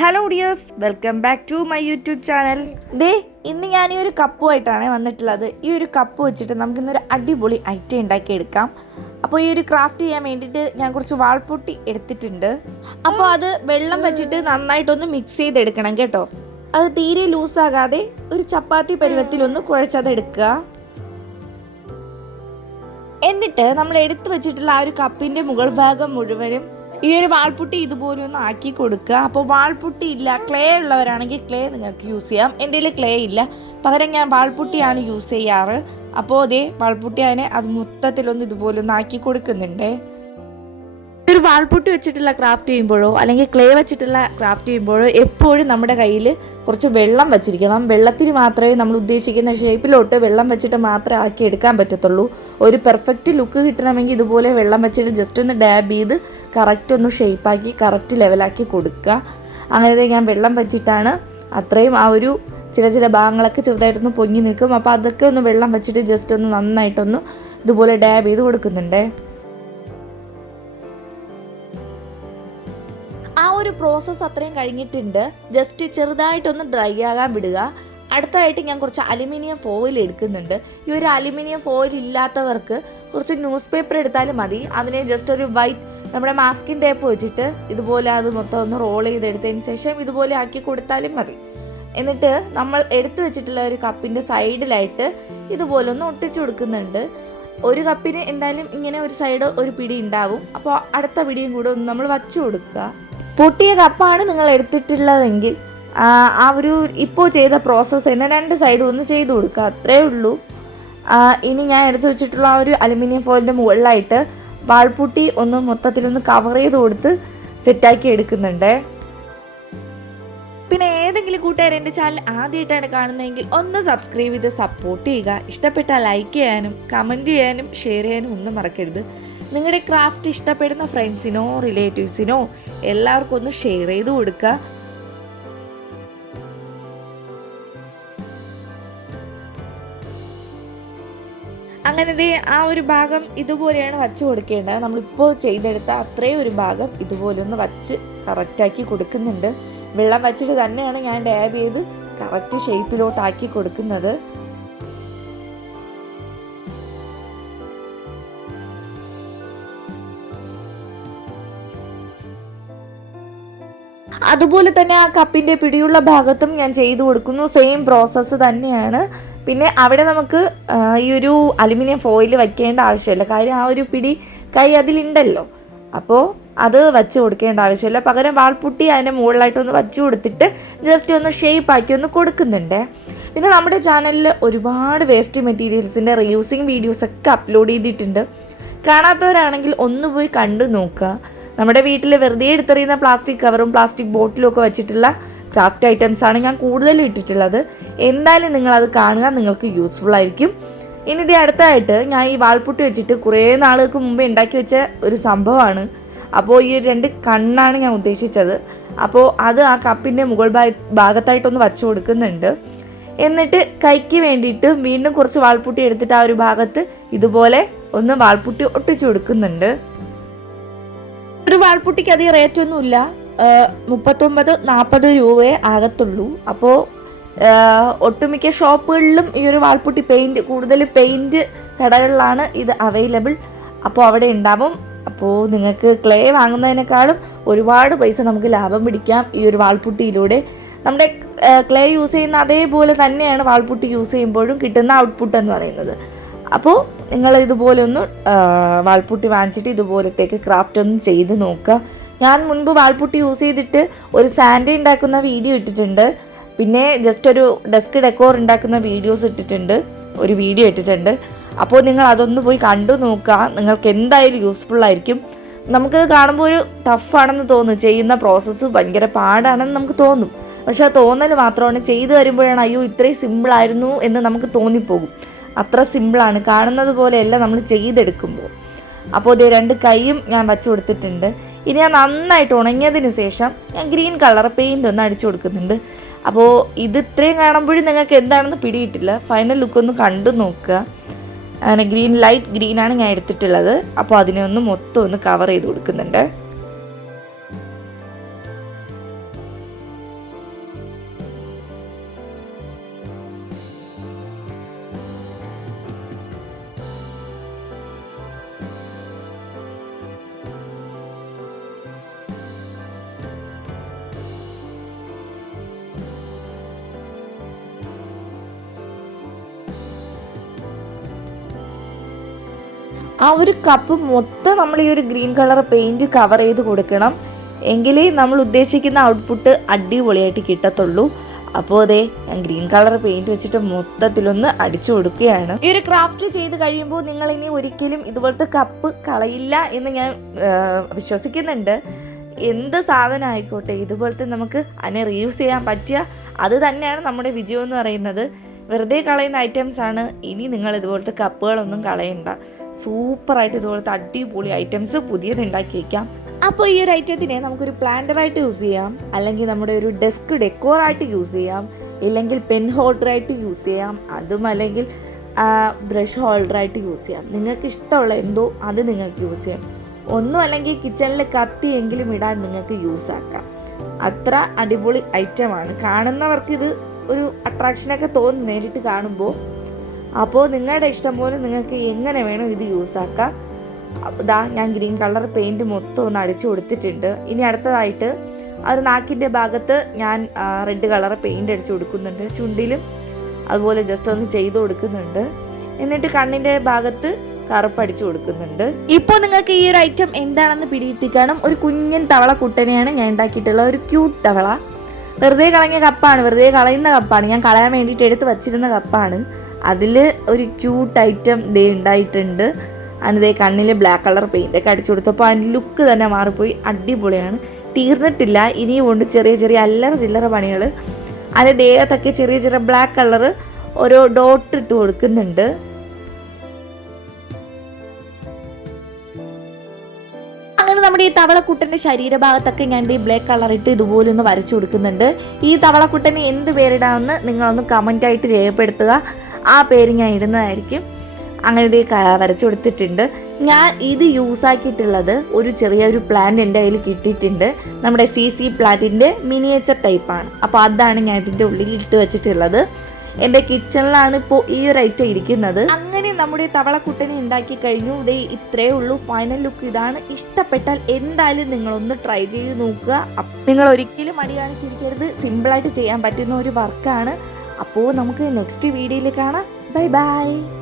Hello dears welcome back to my YouTube channel ദേ ഇന്ന് ഞാൻ ഈ ഒരു കപ്പുമായിട്ടാണ് വന്നിട്ടുള്ളത്. ഈ ഒരു കപ്പ് വെച്ചിട്ട് നമുക്ക് ഇന്നൊരു അടിപൊളി ഐറ്റം ഉണ്ടാക്കിയെടുക്കാം. അപ്പോൾ ഈ ഒരു ക്രാഫ്റ്റ് ചെയ്യാൻ വേണ്ടിയിട്ട് ഞാൻ കുറച്ച് വാൾപ്പൊട്ടി എടുത്തിട്ടുണ്ട്. അപ്പോൾ അത് വെള്ളം വെച്ചിട്ട് നന്നായിട്ടൊന്ന് മിക്സ് ചെയ്തെടുക്കണം കേട്ടോ. അത് തീരെ ലൂസാകാതെ ഒരു ചപ്പാത്തി പരുവത്തിലൊന്ന് കുഴച്ചത് എടുക്കുക എന്നിട്ട് നമ്മൾ എടുത്തു വെച്ചിട്ടുള്ള ആ ഒരു കപ്പിന്റെ മുകൾ ഭാഗം മുഴുവനും ഈ ഒരു വാൾപുട്ടി ഇതുപോലെ ഒന്ന് ആക്കി കൊടുക്കുക. അപ്പോൾ വാൾപുട്ടി ഇല്ല ക്ലേ ഉള്ളവരാണെങ്കിൽ ക്ലേ നിങ്ങൾക്ക് യൂസ് ചെയ്യാം. എന്റെ കയ്യിൽ ക്ലേ ഇല്ല. പകരം ഞാൻ വാൾപുട്ടിയാണ് യൂസ് ചെയ്യാറ്. അപ്പോൾ അതേ വാൾപുട്ടി അതിനെ അത് മൊത്തത്തിലൊന്ന് ഇതുപോലെ ഒന്ന് ആക്കി കൊടുക്കുന്നുണ്ട്. ഒരു വാൾപൊട്ടി വെച്ചിട്ടുള്ള ക്രാഫ്റ്റ് ചെയ്യുമ്പോഴോ അല്ലെങ്കിൽ ക്ലേ വെച്ചിട്ടുള്ള ക്രാഫ്റ്റ് ചെയ്യുമ്പോഴോ എപ്പോഴും നമ്മുടെ കയ്യിൽ കുറച്ച് വെള്ളം വെച്ചിരിക്കണം. വെള്ളത്തിൽ മാത്രമേ നമ്മൾ ഉദ്ദേശിക്കുന്ന ഷേപ്പിലോട്ട് വെള്ളം വെച്ചിട്ട് മാത്രമേ ആക്കി എടുക്കാൻ പറ്റത്തുള്ളൂ. ഒരു പെർഫെക്റ്റ് ലുക്ക് കിട്ടണമെങ്കിൽ ഇതുപോലെ വെള്ളം വെച്ചിട്ട് ജസ്റ്റ് ഒന്ന് ഡാബ് ചെയ്ത് കറക്റ്റ് ഒന്ന് ഷേപ്പാക്കി കറക്റ്റ് ലെവലാക്കി കൊടുക്കുക. അങ്ങനെ ഞാൻ വെള്ളം വെച്ചിട്ടാണ് അത്രയും ആ ഒരു ചില ചില ഭാഗങ്ങളൊക്കെ ചെറുതായിട്ടൊന്ന് പൊങ്ങി നിൽക്കും. അപ്പോൾ അതൊക്കെ ഒന്ന് വെള്ളം വെച്ചിട്ട് ജസ്റ്റ് ഒന്ന് നന്നായിട്ടൊന്ന് ഇതുപോലെ ഡാബ് ചെയ്ത് കൊടുക്കുന്നുണ്ടേ. പ്രോസസ്സ് അത്രയും കഴിഞ്ഞിട്ടുണ്ട്. ജസ്റ്റ് ചെറുതായിട്ടൊന്ന് ഡ്രൈ ആകാൻ വിടുക. അടുത്തായിട്ട് ഞാൻ കുറച്ച് അലുമിനിയം ഫോയിൽ എടുക്കുന്നുണ്ട്. ഈ ഒരു അലുമിനിയം ഫോയിൽ ഇല്ലാത്തവർക്ക് കുറച്ച് ന്യൂസ് പേപ്പർ എടുത്താലും മതി. അതിനെ ജസ്റ്റ് ഒരു വൈറ്റ് നമ്മുടെ മാസ്കിൻ ടേപ്പ് വെച്ചിട്ട് ഇതുപോലെ അത് മൊത്തം ഒന്ന് റോൾ ചെയ്തെടുത്തതിന് ശേഷം ഇതുപോലെ ആക്കി കൊടുത്താലും മതി. എന്നിട്ട് നമ്മൾ എടുത്തു വെച്ചിട്ടുള്ള ഒരു കപ്പിന്റെ സൈഡിലായിട്ട് ഇതുപോലെ ഒന്ന് ഒട്ടിച്ചു കൊടുക്കുന്നുണ്ട്. ഒരു കപ്പിന് എന്തായാലും ഇങ്ങനെ ഒരു സൈഡ് ഒരു പിടി ഉണ്ടാവും. അപ്പോൾ അടുത്ത പിടിയും കൂടെ ഒന്ന് നമ്മൾ വച്ചു കൊടുക്കുക. പൊട്ടിയ കപ്പാണ് നിങ്ങൾ എടുത്തിട്ടുള്ളതെങ്കിൽ ആ ഒരു ഇപ്പോൾ ചെയ്ത പ്രോസസ്സ് തന്നെ രണ്ട് സൈഡും ഒന്ന് ചെയ്ത് കൊടുക്കുക അത്രേ ഉള്ളൂ. ഇനി ഞാൻ എടുത്തു വെച്ചിട്ടുള്ള ആ ഒരു അലുമിനിയം ഫോയിലിന്റെ മുകളിലായിട്ട് വാൾപുട്ടി ഒന്ന് മൊത്തത്തിലൊന്ന് കവർ ചെയ്ത് കൊടുത്ത് സെറ്റാക്കി എടുക്കുന്നുണ്ട്. പിന്നെ ഏതെങ്കിലും കൂട്ടുകാർ എന്റെ ചാനൽ ആദ്യമായിട്ടാണ് കാണുന്നതെങ്കിൽ ഒന്ന് സബ്സ്ക്രൈബ് ചെയ്ത് സപ്പോർട്ട് ചെയ്യുക. ഇഷ്ടപ്പെട്ടാൽ ലൈക്ക് ചെയ്യാനും കമന്റ് ചെയ്യാനും ഷെയർ ചെയ്യാനും ഒന്നും മറക്കരുത്. നിങ്ങളുടെ ക്രാഫ്റ്റ് ഇഷ്ടപ്പെടുന്ന ഫ്രണ്ട്സിനോ റിലേറ്റീവ്സിനോ എല്ലാവർക്കും ഒന്ന് ഷെയർ ചെയ്ത് കൊടുക്കുക അങ്ങനെ ദേ ആ ഒരു ഭാഗം ഇതുപോലെയാണ് വച്ച് കൊടുക്കേണ്ടത്. നമ്മളിപ്പോൾ ചെയ്തെടുത്ത അത്രയും ഒരു ഭാഗം ഇതുപോലെ ഒന്ന് വച്ച് കറക്റ്റാക്കി കൊടുക്കുന്നുണ്ട്. വെള്ളം വച്ചിട്ട് തന്നെയാണ് ഞാൻ ഡാബ് ചെയ്ത് കറക്റ്റ് ഷേപ്പിലോട്ടാക്കി കൊടുക്കുന്നത്. അതുപോലെ തന്നെ ആ കപ്പിന്റെ പിടിയുള്ള ഭാഗത്തും ഞാൻ ചെയ്തു കൊടുക്കുന്നു. സെയിം പ്രോസസ്സ് തന്നെയാണ്. പിന്നെ അവിടെ നമുക്ക് ഈ ഒരു അലുമിനിയം ഫോയിൽ വയ്ക്കേണ്ട ആവശ്യമില്ല. കാര്യം ആ ഒരു പിടി കൈ അതിലുണ്ടല്ലോ. അപ്പോൾ അത് വച്ച് കൊടുക്കേണ്ട ആവശ്യമില്ല. പകരം വാൾപുട്ടി അതിന്റെ മുകളിലായിട്ടൊന്ന് വച്ച് കൊടുത്തിട്ട് ജസ്റ്റ് ഒന്ന് ഷേപ്പ് ആക്കി ഒന്ന് കൊടുക്കുന്നുണ്ട്. പിന്നെ നമ്മുടെ ചാനലിൽ ഒരുപാട് വേസ്റ്റ് മെറ്റീരിയൽസിന്റെ റീയൂസിങ് വീഡിയോസൊക്കെ അപ്ലോഡ് ചെയ്തിട്ടുണ്ട്. കാണാത്തവരാണെങ്കിൽ ഒന്ന് പോയി കണ്ടു നോക്കുക. നമ്മുടെ വീട്ടിൽ വെറുതെ എടുത്തെറിയുന്ന പ്ലാസ്റ്റിക് കവറും പ്ലാസ്റ്റിക് ബോട്ടിലും ഒക്കെ വെച്ചിട്ടുള്ള ക്രാഫ്റ്റ് ഐറ്റംസ് ആണ് ഞാൻ കൂടുതലും ഇട്ടിട്ടുള്ളത്. എന്തായാലും നിങ്ങളത് കാണുക നിങ്ങൾക്ക് യൂസ്ഫുൾ ആയിരിക്കും. ഇനി ഇത് അടുത്തായിട്ട് ഞാൻ ഈ വാൾപുട്ടി വെച്ചിട്ട് കുറേ നാളുകൾക്ക് മുമ്പേ ഉണ്ടാക്കി വെച്ച ഒരു സംഭവമാണ്. അപ്പോൾ ഈ രണ്ട് കണ്ണാണ് ഞാൻ ഉദ്ദേശിച്ചത്. അപ്പോൾ അത് ആ കപ്പിന്റെ മുകൾ ഭാഗ ഭാഗത്തായിട്ടൊന്ന് വച്ചു കൊടുക്കുന്നുണ്ട്. എന്നിട്ട് കൈക്ക് വേണ്ടിയിട്ട് വീണ്ടും കുറച്ച് വാൾപുട്ടി എടുത്തിട്ട് ആ ഒരു ഭാഗത്ത് ഇതുപോലെ ഒന്ന് വാൾപുട്ടി ഒട്ടിച്ചു കൊടുക്കുന്നുണ്ട്. ഒരു വാൾപുട്ടിക്ക് അധികം റേറ്റ് ഒന്നുമില്ല മുപ്പത്തൊമ്പത് നാൽപ്പത് രൂപയെ ആകത്തുള്ളൂ. അപ്പോൾ ഒട്ടുമിക്ക ഷോപ്പുകളിലും ഈ ഒരു വാൾപുട്ടി പെയിന്റ് കൂടുതൽ പെയിന്റ് കടകളിലാണ് ഇത് അവൈലബിൾ അപ്പോൾ അവിടെ ഉണ്ടാവും. അപ്പോൾ നിങ്ങൾക്ക് ക്ലേ വാങ്ങുന്നതിനേക്കാളും ഒരുപാട് പൈസ നമുക്ക് ലാഭം പിടിക്കാം ഈ ഒരു വാൾപുട്ടിയിലൂടെ. നമ്മുടെ ക്ലേ യൂസ് ചെയ്യുന്ന അതേപോലെ തന്നെയാണ് വാൾപുട്ടി യൂസ് ചെയ്യുമ്പോഴും കിട്ടുന്ന ഔട്ട്പുട്ട് എന്ന് പറയുന്നത്. അപ്പോൾ നിങ്ങൾ ഇതുപോലെ ഒന്ന് വാൾപുട്ടി വാങ്ങിച്ചിട്ട് ഇതുപോലത്തേക്ക് ക്രാഫ്റ്റ് ഒന്ന് ചെയ്ത് നോക്കുക. ഞാൻ മുൻപ് വാൾപുട്ടി യൂസ് ചെയ്തിട്ട് ഒരു സാൻഡി ഉണ്ടാക്കുന്ന വീഡിയോ ഇട്ടിട്ടുണ്ട്. പിന്നെ ജസ്റ്റ് ഒരു ഡെസ്ക് ഡെക്കോർ ഉണ്ടാക്കുന്ന വീഡിയോസ് ഇട്ടിട്ടുണ്ട്. ഒരു വീഡിയോ ഇട്ടിട്ടുണ്ട്. അപ്പോൾ നിങ്ങൾ അതൊന്ന് പോയി കണ്ടു നോക്കുക. നിങ്ങൾക്ക് എന്തായാലും യൂസ്ഫുൾ ആയിരിക്കും. നമുക്ക് കാണുമ്പോൾ ഒരു ടഫാണെന്ന് തോന്നും. ചെയ്യുന്ന പ്രോസസ്സ് ഭയങ്കര പാടാണെന്ന് നമുക്ക് തോന്നും. പക്ഷെ ആ തോന്നൽ മാത്രമാണ് ചെയ്തു വരുമ്പോഴാണ് അയ്യോ ഇത്രയും സിമ്പിളായിരുന്നു എന്ന് നമുക്ക് തോന്നിപ്പോകും. അത്ര സിമ്പിളാണ്. കാണുന്നത് പോലെയല്ല നമ്മൾ ചെയ്തെടുക്കുമ്പോൾ. അപ്പോൾ ഇത് രണ്ട് കൈയും ഞാൻ വച്ചു കൊടുത്തിട്ടുണ്ട്. ഇനി ഞാൻ നന്നായിട്ട് ഉണങ്ങിയതിന് ശേഷം ഞാൻ ഗ്രീൻ കളർ പെയിന്റ് ഒന്ന് അടിച്ചു കൊടുക്കുന്നുണ്ട്. അപ്പോൾ ഇത് ഇത്രയും കാണുമ്പോഴും നിങ്ങൾക്ക് എന്താണെന്ന് പിടിയിട്ടില്ല. ഫൈനൽ ലുക്ക് ഒന്ന് കണ്ടു നോക്കുക. അങ്ങനെ ഗ്രീൻ ലൈറ്റ് ഗ്രീനാണ് ഞാൻ എടുത്തിട്ടുള്ളത്. അപ്പോൾ അതിനെ ഒന്ന് മൊത്തം ഒന്ന് കവർ ചെയ്ത് കൊടുക്കുന്നുണ്ട്. ആ ഒരു കപ്പ് മൊത്തം നമ്മൾ ഈ ഒരു ഗ്രീൻ കളർ പെയിന്റ് കവർ ചെയ്ത് കൊടുക്കണം. എങ്കിലേ നമ്മൾ ഉദ്ദേശിക്കുന്ന ഔട്ട്പുട്ട് അടിപൊളിയായിട്ട് കിട്ടത്തുള്ളൂ. അപ്പോൾ അതെ ഞാൻ ഗ്രീൻ കളർ പെയിന്റ് വെച്ചിട്ട് മൊത്തത്തിലൊന്ന് അടിച്ചു കൊടുക്കുകയാണ്. ഈ ഒരു ക്രാഫ്റ്റ് ചെയ്ത് കഴിയുമ്പോൾ നിങ്ങൾ ഇനി ഒരിക്കലും ഇതുപോലത്തെ കപ്പ് കളയില്ല എന്ന് ഞാൻ വിശ്വസിക്കുന്നുണ്ട്. എന്ത് സാധനം ആയിക്കോട്ടെ ഇതുപോലത്തെ നമുക്ക് അതിനെ റീയൂസ് ചെയ്യാൻ പറ്റിയ അത് തന്നെയാണ് നമ്മുടെ വിജയം എന്ന് പറയുന്നത്. വെറുതെ കളയുന്ന ഐറ്റംസ് ആണ്. ഇനി നിങ്ങൾ ഇതുപോലത്തെ കപ്പുകളൊന്നും കളയണ്ട. സൂപ്പറായിട്ട് ഇതുപോലത്തെ അടിപൊളി ഐറ്റംസ് പുതിയത് ഉണ്ടാക്കി വയ്ക്കാം അപ്പോൾ ഈ ഒരു ഐറ്റത്തിനെ നമുക്കൊരു പ്ലാന്ററായിട്ട് യൂസ് ചെയ്യാം. അല്ലെങ്കിൽ നമ്മുടെ ഒരു ഡെസ്ക് ഡെക്കോറായിട്ട് യൂസ് ചെയ്യാം. ഇല്ലെങ്കിൽ പെൻ ഹോൾഡറായിട്ട് യൂസ് ചെയ്യാം. അതും അല്ലെങ്കിൽ ബ്രഷ് ഹോൾഡറായിട്ട് യൂസ് ചെയ്യാം. നിങ്ങൾക്ക് ഇഷ്ടമുള്ള എന്തോ അത് നിങ്ങൾക്ക് യൂസ് ചെയ്യാം. ഒന്നും അല്ലെങ്കിൽ കിച്ചണിൽ കത്തിയെങ്കിലും ഇടാൻ നിങ്ങൾക്ക് യൂസ് ആക്കാം. അത്ര അടിപൊളി ഐറ്റമാണ് കാണുന്നവർക്ക് ഇത് ഒരു അട്രാക്ഷനൊക്കെ തോന്നും നേരിട്ട് കാണുമ്പോൾ അപ്പോൾ നിങ്ങളുടെ ഇഷ്ടം പോലെ നിങ്ങൾക്ക് എങ്ങനെ വേണം ഇത് യൂസ് ആക്കാം. ഇതാ ഞാൻ ഗ്രീൻ കളർ പെയിന്റ് മൊത്തം ഒന്ന് അടിച്ചു കൊടുത്തിട്ടുണ്ട്. ഇനി അടുത്തതായിട്ട് ഒരു നാക്കിന്റെ ഭാഗത്ത് ഞാൻ റെഡ് കളർ പെയിന്റ് അടിച്ചു കൊടുക്കുന്നുണ്ട്. ചുണ്ടിലും അതുപോലെ ജസ്റ്റ് ഒന്ന് ചെയ്ത് കൊടുക്കുന്നുണ്ട്. എന്നിട്ട് കണ്ണിന്റെ ഭാഗത്ത് കറുപ്പ് അടിച്ചു കൊടുക്കുന്നുണ്ട്. ഇപ്പോൾ നിങ്ങൾക്ക് ഈ ഒരു ഐറ്റം എന്താണെന്ന് പിടിയിട്ട് കാണും ഒരു കുഞ്ഞൻ തവള കുട്ടനെയാണ് ഞാൻ ഉണ്ടാക്കിയിട്ടുള്ള ഒരു ക്യൂട്ട് തവള. വെറുതെ കളഞ്ഞ കപ്പാണ് വെറുതെ കളയുന്ന കപ്പാണ് ഞാൻ കളയാൻ വേണ്ടിയിട്ട് എടുത്ത് വച്ചിരുന്ന കപ്പാണ് അതിൽ ഒരു ക്യൂട്ട് ഐറ്റം ദേ ഉണ്ടായിട്ടുണ്ട് അതിന് കണ്ണിൽ ബ്ലാക്ക് കളർ പെയിന്റ് ഒക്കെ അടിച്ചു കൊടുത്തപ്പോൾ അതിന്റെ ലുക്ക് തന്നെ മാറിപ്പോയി. അടിപൊളിയാണ്. തീർന്നിട്ടില്ല. ഇനിയും ഉണ്ട് ചെറിയ ചെറിയ അല്ലറ ചില്ലറ പണികൾ അതിന്റെ ദേഹത്തൊക്കെ ചെറിയ ചെറിയ ബ്ലാക്ക് കളർ ഓരോ ഡോട്ട് ഇട്ട് കൊടുക്കുന്നുണ്ട്. അങ്ങനെ നമ്മുടെ ഈ തവളക്കുട്ടന്റെ ശരീരഭാഗത്തൊക്കെ ഞാൻ ഈ ബ്ലാക്ക് കളർ ഇട്ട് ഇതുപോലെ ഒന്ന് വരച്ചു കൊടുക്കുന്നുണ്ട്. ഈ തവളക്കുട്ടനെ എന്ത് പേരിടാമെന്ന് നിങ്ങളൊന്ന് കമന്റായിട്ട് രേഖപ്പെടുത്തുക. ആ പേര് ഞാൻ ഇടുന്നതായിരിക്കും. അങ്ങനെ ഇത് വരച്ചു കൊടുത്തിട്ടുണ്ട്. ഞാൻ ഇത് യൂസ് ആക്കിയിട്ടുള്ളത് ഒരു ചെറിയൊരു പ്ലാന്റ് എന്റെ കയ്യിൽ കിട്ടിയിട്ടുണ്ട്. നമ്മുടെ സി സി പ്ലാന്റിന്റെ മിനിയേച്ചർ ടൈപ്പാണ് അപ്പോൾ അതാണ് ഞാൻ ഇതിന്റെ ഉള്ളിൽ ഇട്ട് വെച്ചിട്ടുള്ളത്. എന്റെ കിച്ചണിലാണ് ഇപ്പോൾ ഈ ഒരു ഐറ്റം ഇരിക്കുന്നത്. അങ്ങനെ നമ്മുടെ തവളക്കുട്ടനെ ഉണ്ടാക്കി കഴിഞ്ഞു. ഇതേ ഇത്രയേ ഉള്ളൂ. ഫൈനൽ ലുക്ക് ഇതാണ്. ഇഷ്ടപ്പെട്ടാൽ എന്തായാലും നിങ്ങളൊന്ന് ട്രൈ ചെയ്ത് നോക്കുക. നിങ്ങൾ ഒരിക്കലും മടി കാണിച്ചിരിക്കരുത്. സിമ്പിളായിട്ട് ചെയ്യാൻ പറ്റുന്ന ഒരു വർക്കാണ് അപ്പോൾ നമുക്ക് നെക്സ്റ്റ് വീഡിയോയിൽ കാണാം. Bye bye